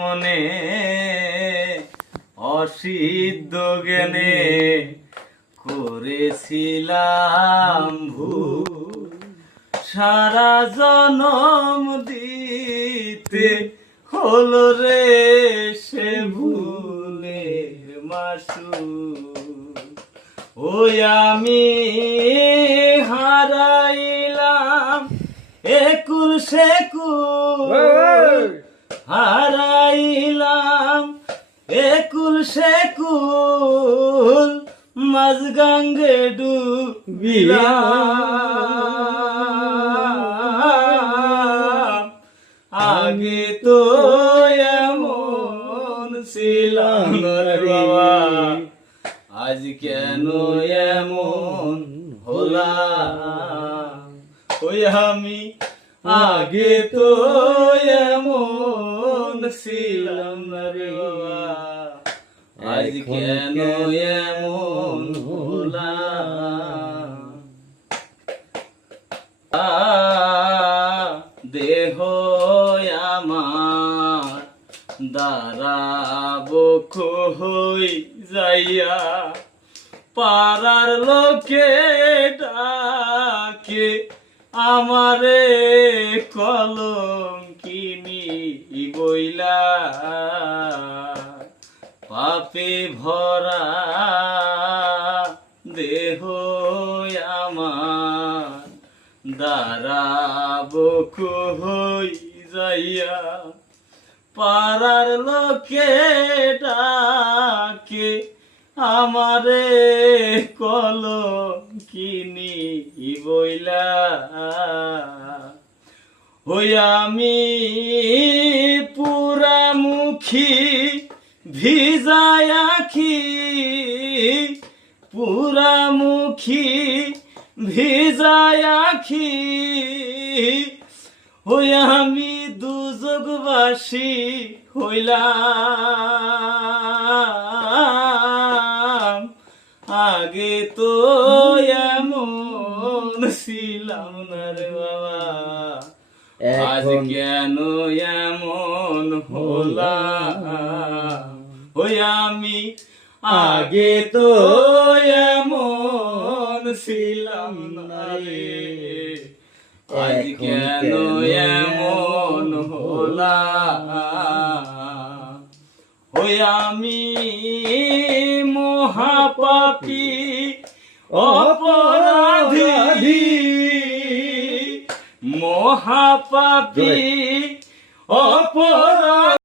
মনে অসিদ্ধ জ্ঞানে করেছিলাম ভুল, সারা জনম দিতে হলো রে সে ভুলের মাসুল। ওই আমি হারাইলাম একুল সেকুল, হারাইলাম একুল সেকুল, মাঝ গঙ্গে ডুবিলাম। আগে তো এমন ছিলাম রে বাবা, আজ কেন এমন হলাম। ওই আমি আগে তো এমন ছিলাম না রে বাবা, আজ কেন এমন হলাম। দেহ আমার দাঁড়াবো কই যাইয়া, পাড়ার লোকে ডাকে আমারে কলঙ্কিনী বইলা। পাপে ভরা দেহ আমার দাঁড়াবো কই যাইয়া, পাড়ার লোকে ডাকে আমারে কলঙ্কিনী বইলা। ওই আমি পুরামুখী ভিজায় আখি, পুরামুখী ভিজায় আখি, ওই আমি দুযোগবাসী হইলাম। আগে তো এমন ছিলাম না রে বাবা, আজ কেন এমন হলাম। ওই আমি আগে তো এমন ছিলাম না রে, আজ কেন এমন হলাম। ওই আমি মহাপাপী অপরাধী, মহাপাপী অপরাধী।